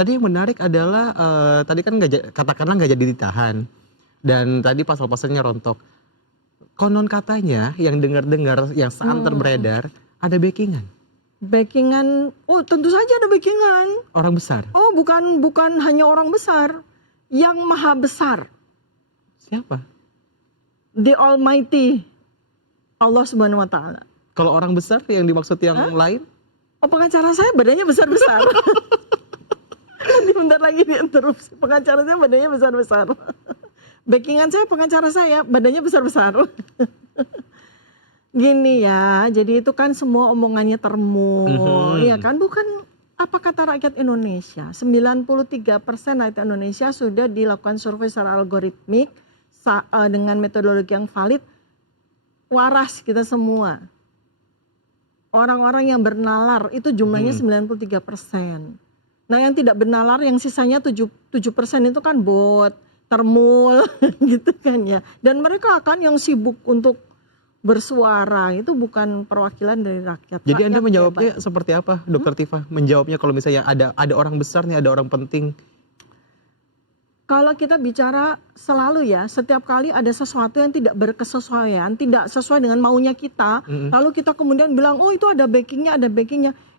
Tadi yang menarik adalah tadi kan katakanlah nggak jadi ditahan dan tadi pasal-pasalnya rontok. Konon katanya yang dengar-dengar yang santer beredar ada backingan Backingan, oh tentu saja ada backingan. orang besar. Oh bukan hanya orang besar, yang maha besar, Siapa? the Almighty, Allah Subhanahu Wa Taala. Kalau orang besar yang dimaksud yang lain? Oh pengacara saya badannya besar-besar. Nanti bentar lagi diinterupsi. Pengacara saya badannya besar-besar. Backingan saya, pengacara saya badannya besar-besar. Gini ya, jadi itu kan semua omongannya termul, ya kan? Bukan apa kata rakyat Indonesia. 93% rakyat Indonesia sudah dilakukan survei secara algoritmik dengan metodologi yang valid. Waras kita semua. Orang-orang yang bernalar itu jumlahnya 93%. Nah yang tidak bernalar yang sisanya 7% itu kan bot, termul gitu kan ya. Dan mereka akan yang sibuk untuk bersuara, itu bukan perwakilan dari rakyat. Jadi rakyat Anda menjawabnya hebat. seperti apa, Dokter Tifa? Menjawabnya kalau misalnya ada orang besar nih, ada orang penting. Kalau kita bicara selalu ya, setiap kali ada sesuatu yang tidak berkesesuaian, tidak sesuai dengan maunya kita, lalu kita kemudian bilang, oh itu ada backingnya,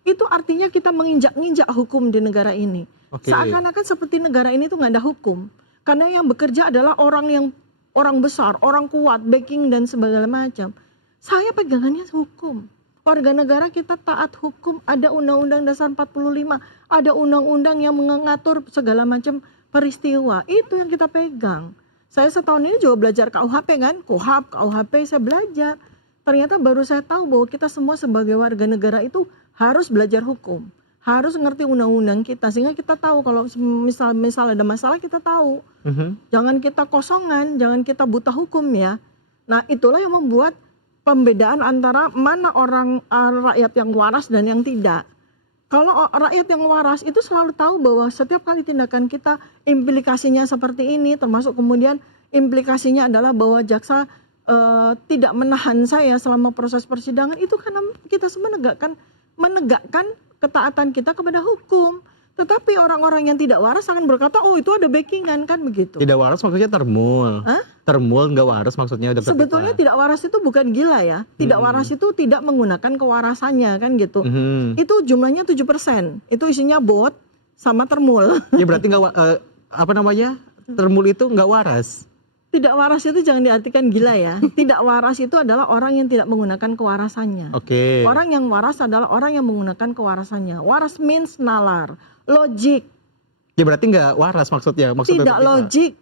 itu artinya kita menginjak-injak hukum di negara ini. Oke. Seakan-akan seperti negara ini tuh nggak ada hukum, karena yang bekerja adalah orang besar, orang kuat, backing dan segala macam. Saya pegangannya hukum. Warga negara kita taat hukum, ada Undang-Undang Dasar 45, ada undang-undang yang mengatur segala macam peristiwa, itu yang kita pegang. Saya setahun ini juga belajar KUHP kan, KUHP saya belajar. Ternyata baru saya tahu bahwa kita semua sebagai warga negara itu harus belajar hukum. Harus ngerti undang-undang kita, sehingga kita tahu kalau misal ada masalah kita tahu. Jangan kita kosongan, jangan kita buta hukum ya. Nah itulah yang membuat pembedaan antara mana orang rakyat yang waras dan yang tidak. Kalau rakyat yang waras itu selalu tahu bahwa setiap kali tindakan kita implikasinya seperti ini, termasuk kemudian implikasinya adalah bahwa jaksa tidak menahan saya selama proses persidangan, itu karena kita semua menegakkan ketaatan kita kepada hukum. Tetapi orang-orang yang tidak waras akan berkata, oh itu ada backingan kan begitu. Tidak waras maksudnya termul. Hah? Termul nggak waras maksudnya Dokter Sebetulnya Tifa. tidak waras itu bukan gila ya. Tidak waras itu tidak menggunakan kewarasannya kan gitu. Itu jumlahnya 7%. Itu isinya bot sama termul. Ya berarti termul itu nggak waras. Tidak waras itu jangan diartikan gila ya. Tidak waras itu adalah orang yang tidak menggunakan kewarasannya. Oke. Orang yang waras adalah orang yang menggunakan kewarasannya. Waras means nalar, logik. Ya berarti nggak waras maksudnya. Tidak logik.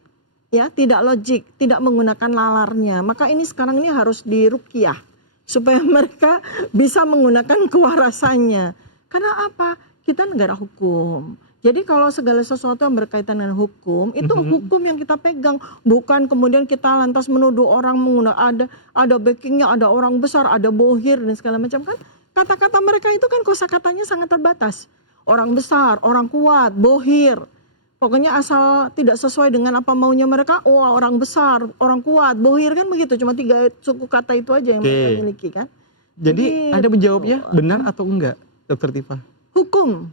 Ya, tidak logik, tidak menggunakan nalarnya. Maka ini sekarang ini harus diruqyah supaya mereka bisa menggunakan kewarasannya. Karena apa? Kita negara hukum. Jadi kalau segala sesuatu yang berkaitan dengan hukum, itu hukum yang kita pegang. Bukan kemudian kita lantas menuduh orang menggunakan ada backingnya, ada orang besar, ada bohir dan segala macam kan. Kata-kata mereka itu kan kosakatanya sangat terbatas. Orang besar, orang kuat, bohir. Pokoknya asal tidak sesuai dengan apa maunya mereka, oh orang besar, orang kuat, bohir kan begitu. Cuma 3 suku kata itu aja yang mereka miliki kan. Jadi Anda menjawabnya benar atau enggak, Dokter Tifa? Hukum.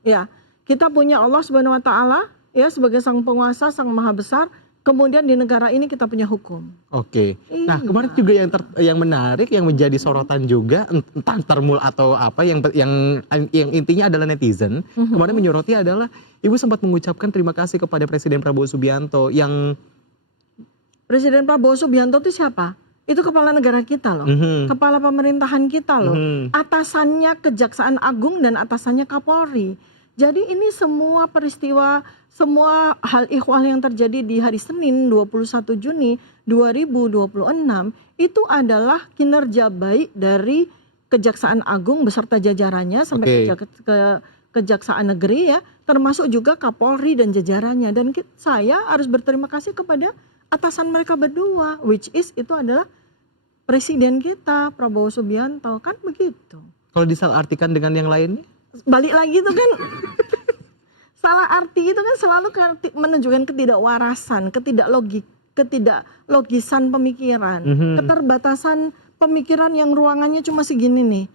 Ya, kita punya Allah Subhanahu Wa Taala ya sebagai sang penguasa, sang maha besar. Kemudian di negara ini kita punya hukum. Oke. Nah kemarin juga yang menarik, yang menjadi sorotan juga, entah termul atau apa, yang intinya adalah netizen. Kemarin menyoroti adalah Ibu sempat mengucapkan terima kasih kepada Presiden Prabowo Subianto yang... Presiden Prabowo Subianto itu siapa? Itu kepala negara kita loh, kepala pemerintahan kita loh. Atasannya Kejaksaan Agung dan atasannya Kapolri. Jadi ini semua peristiwa, semua hal ihwal yang terjadi di hari Senin 21 Juni 2026 itu adalah kinerja baik dari Kejaksaan Agung beserta jajarannya sampai ke Kejaksaan Negeri ya, termasuk juga Kapolri dan jajarannya. Dan saya harus berterima kasih kepada atasan mereka berdua, which is itu adalah Presiden kita Prabowo Subianto, kan begitu. Kalau disalahartikan dengan yang lainnya? Balik lagi itu kan salah arti itu kan selalu menunjukkan ketidakwarasan, ketidaklogisan pemikiran, keterbatasan pemikiran yang ruangannya cuma segini nih.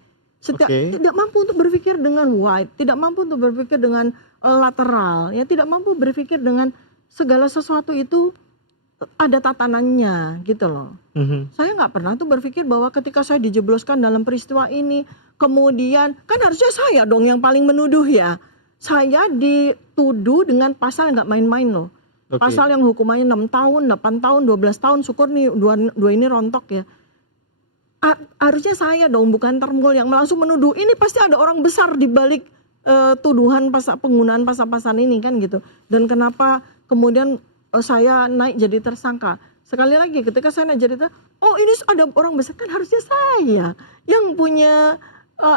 Tidak mampu untuk berpikir dengan wide, tidak mampu untuk berpikir dengan lateral, ya tidak mampu berpikir dengan segala sesuatu itu ada tatanannya gitu loh. Saya nggak pernah tuh berpikir bahwa ketika saya dijebloskan dalam peristiwa ini, kemudian kan harusnya saya dong yang paling menuduh ya. Saya dituduh dengan pasal nggak main-main loh. Oke. Pasal yang hukumannya 6 tahun, 8 tahun, 12 tahun, syukur nih dua ini rontok ya. Harusnya saya dong, bukan Termul yang langsung menuduh. Ini pasti ada orang besar di balik tuduhan penggunaan pasal-pasal ini kan gitu. Dan kenapa kemudian saya naik jadi tersangka. Sekali lagi ketika saya naik jadi tersangka, oh ini ada orang besar, kan harusnya saya yang punya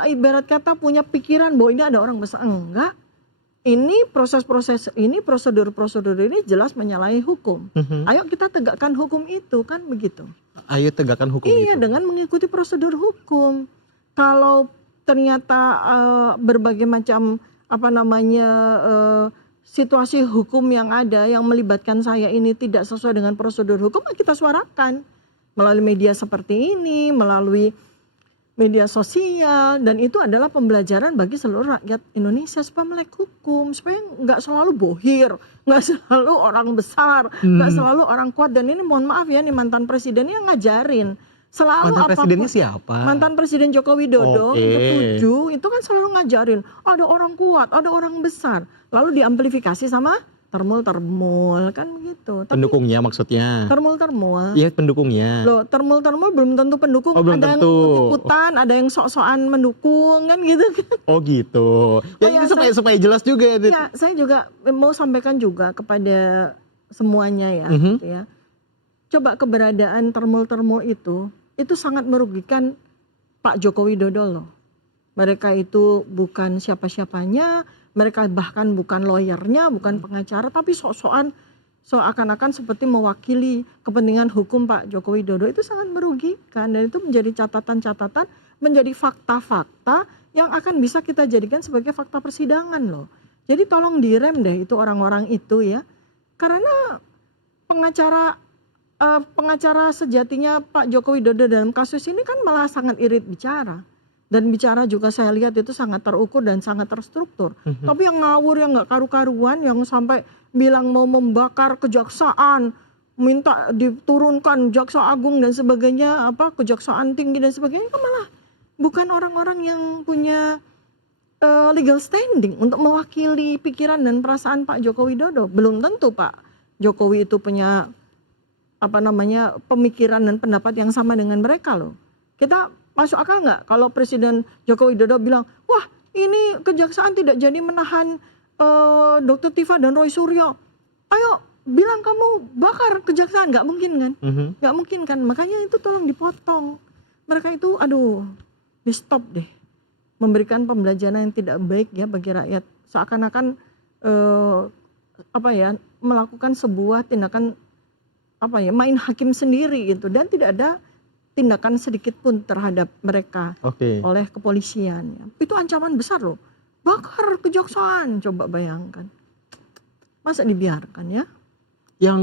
ibarat kata punya pikiran bahwa ini ada orang besar. Enggak. Ini proses-proses ini, prosedur-prosedur ini jelas menyalahi hukum. Ayo kita tegakkan hukum itu, kan begitu. Ayo tegakkan hukum Iya, itu. dengan mengikuti prosedur hukum. Kalau ternyata berbagai macam situasi hukum yang ada yang melibatkan saya ini tidak sesuai dengan prosedur hukum, kita suarakan melalui media seperti ini, melalui media sosial, dan itu adalah pembelajaran bagi seluruh rakyat Indonesia supaya melek hukum, supaya nggak selalu bohir, nggak selalu orang besar, nggak selalu orang kuat. Dan ini mohon maaf ya, nih mantan presidennya ngajarin selalu Mantan apapun. presidennya siapa? Mantan Presiden Joko Widodo Oke. ke-7 itu kan selalu ngajarin ada orang kuat, ada orang besar, lalu diamplifikasi sama termul kan begitu. Tapi Pendukungnya maksudnya. termul Iya, pendukungnya. loh, termul belum tentu pendukung, Oh, belum ada yang tentu. ikut-ikutan, ada yang sok-sokan mendukung kan gitu kan. Oh gitu. Ya, Oh, ini ya, supaya jelas juga ya. Dit. Ya, saya juga mau sampaikan juga kepada semuanya ya, gitu ya. Coba keberadaan termul itu sangat merugikan Pak Joko Widodo loh. Mereka itu bukan siapa-siapanya, mereka bahkan bukan lawyernya, bukan pengacara, tapi sok-sokan seakan-akan seperti mewakili kepentingan hukum Pak Joko Widodo. Itu sangat merugikan, dan itu menjadi catatan-catatan, menjadi fakta-fakta yang akan bisa kita jadikan sebagai fakta persidangan loh. Jadi tolong direm deh itu orang-orang itu ya, karena pengacara sejatinya Pak Joko Widodo dalam kasus ini kan malah sangat irit bicara. Dan bicara juga saya lihat itu sangat terukur dan sangat terstruktur. Tapi yang ngawur, yang nggak karu-karuan, yang sampai bilang mau membakar kejaksaan, minta diturunkan jaksa agung dan sebagainya, kejaksaan tinggi dan sebagainya, kan malah bukan orang-orang yang punya legal standing untuk mewakili pikiran dan perasaan Pak Joko Widodo. Belum tentu Pak Jokowi itu punya pemikiran dan pendapat yang sama dengan mereka loh. Kita masuk akal nggak kalau Presiden Joko Widodo bilang, wah ini kejaksaan tidak jadi menahan Dr. Tifa dan Roy Suryo. Ayo bilang kamu bakar kejaksaan, nggak mungkin kan? Nggak mungkin kan? Makanya itu tolong dipotong. Mereka itu di stop deh. Memberikan pembelajaran yang tidak baik ya bagi rakyat. Seakan-akan melakukan sebuah tindakan main hakim sendiri gitu, dan tidak ada tindakan sedikit pun terhadap mereka oleh kepolisian. Itu ancaman besar loh. Bakar kejaksaan, coba bayangkan. Masa dibiarkan ya? Yang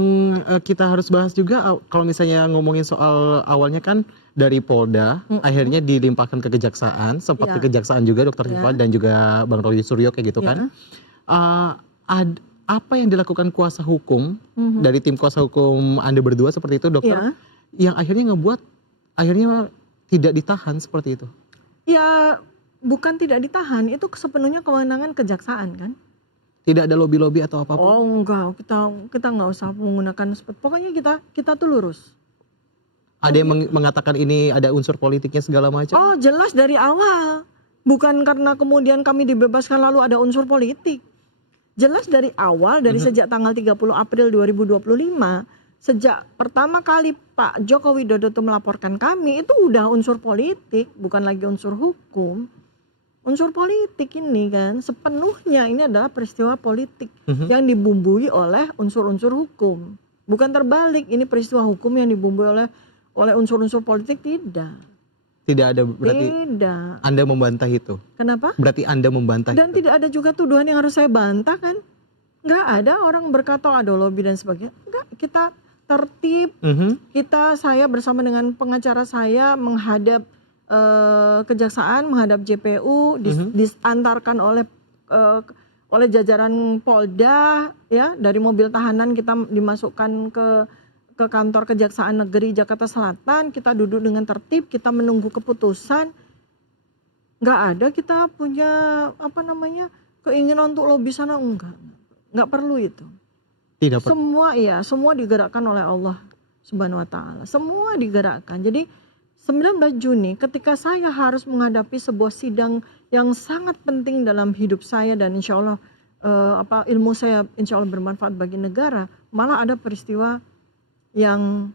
kita harus bahas juga kalau misalnya ngomongin soal awalnya kan dari Polda, akhirnya dilimpahkan ke kejaksaan, sempat ke kejaksaan juga Dr. Tifa dan juga Bang Roy Suryo kayak gitu kan. Apa yang dilakukan kuasa hukum dari tim kuasa hukum Anda berdua seperti itu dokter, yang akhirnya ngebuat akhirnya tidak ditahan seperti itu? Ya bukan tidak ditahan, itu sepenuhnya kewenangan kejaksaan kan. Tidak ada lobby-lobby atau apapun? Oh enggak, kita nggak usah menggunakan, pokoknya kita tuh lurus. Ada yang mengatakan ini ada unsur politiknya segala macam? Oh jelas dari awal, bukan karena kemudian kami dibebaskan lalu ada unsur politik. Jelas dari awal, dari sejak tanggal 30 April 2025, sejak pertama kali Pak Joko Widodo itu melaporkan kami, itu udah unsur politik, bukan lagi unsur hukum. Unsur politik ini kan sepenuhnya ini adalah peristiwa politik yang dibumbui oleh unsur-unsur hukum. Bukan terbalik, ini peristiwa hukum yang dibumbui oleh unsur-unsur politik, tidak. Tidak ada, berarti tidak. Anda membantah itu? Kenapa? Berarti Anda membantah dan itu? Tidak ada juga tuduhan yang harus saya bantah kan. Nggak ada orang berkata ada lobby dan sebagainya. Enggak, kita tertib, saya bersama dengan pengacara saya menghadap kejaksaan, menghadap JPU, diantarkan oleh oleh jajaran Polda ya, dari mobil tahanan kita dimasukkan ke kantor Kejaksaan Negeri Jakarta Selatan, kita duduk dengan tertib, kita menunggu keputusan. Nggak ada kita punya keinginan untuk lobby sana, nggak perlu itu. Tidak per- Semua digerakkan oleh Allah Subhanahu wa taala. Semua digerakkan. Jadi 19 Juni ketika saya harus menghadapi sebuah sidang yang sangat penting dalam hidup saya, dan insya Allah ilmu saya insya Allah bermanfaat bagi negara, malah ada peristiwa yang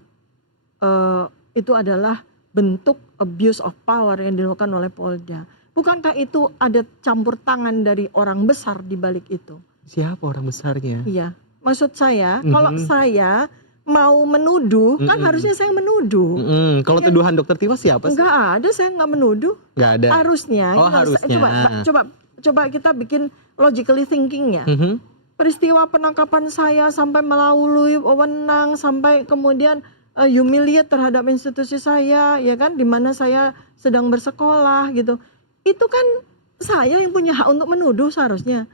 itu adalah bentuk abuse of power yang dilakukan oleh Polda. Bukankah itu ada campur tangan dari orang besar di balik itu? Siapa orang besarnya? Iya, maksud saya kalau saya mau menuduh kan harusnya saya menuduh. Kalau tuduhan Dokter Tiwa siapa sih? Enggak ada, saya nggak menuduh. Nggak ada. Harusnya. Oh, harusnya. Coba kita bikin logically thinkingnya. Peristiwa penangkapan saya sampai melalui wewenang, sampai kemudian humiliate terhadap institusi saya, ya kan, di mana saya sedang bersekolah gitu. Itu kan saya yang punya hak untuk menuduh seharusnya.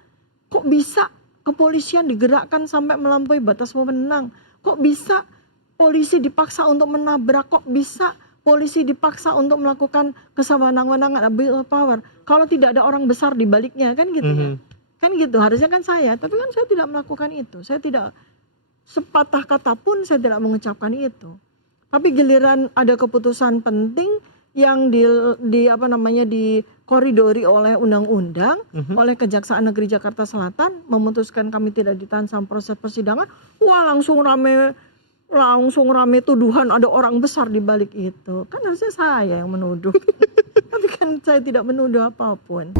Kok bisa kepolisian digerakkan sampai melampaui batas wewenang? Kok bisa polisi dipaksa untuk menabrak? Kok bisa polisi dipaksa untuk melakukan kesewenang-wenangan abuse of power? Kalau tidak ada orang besar di baliknya, kan gitu ya. Kan gitu, harusnya kan saya, tapi kan saya tidak melakukan itu. Saya tidak, sepatah kata pun saya tidak mengucapkan itu. Tapi giliran ada keputusan penting yang dikoridori oleh undang-undang, oleh Kejaksaan Negeri Jakarta Selatan, memutuskan kami tidak ditahan sama proses persidangan, wah langsung rame tuduhan ada orang besar di balik itu. Kan harusnya saya yang menuduh. Tapi kan saya tidak menuduh apapun.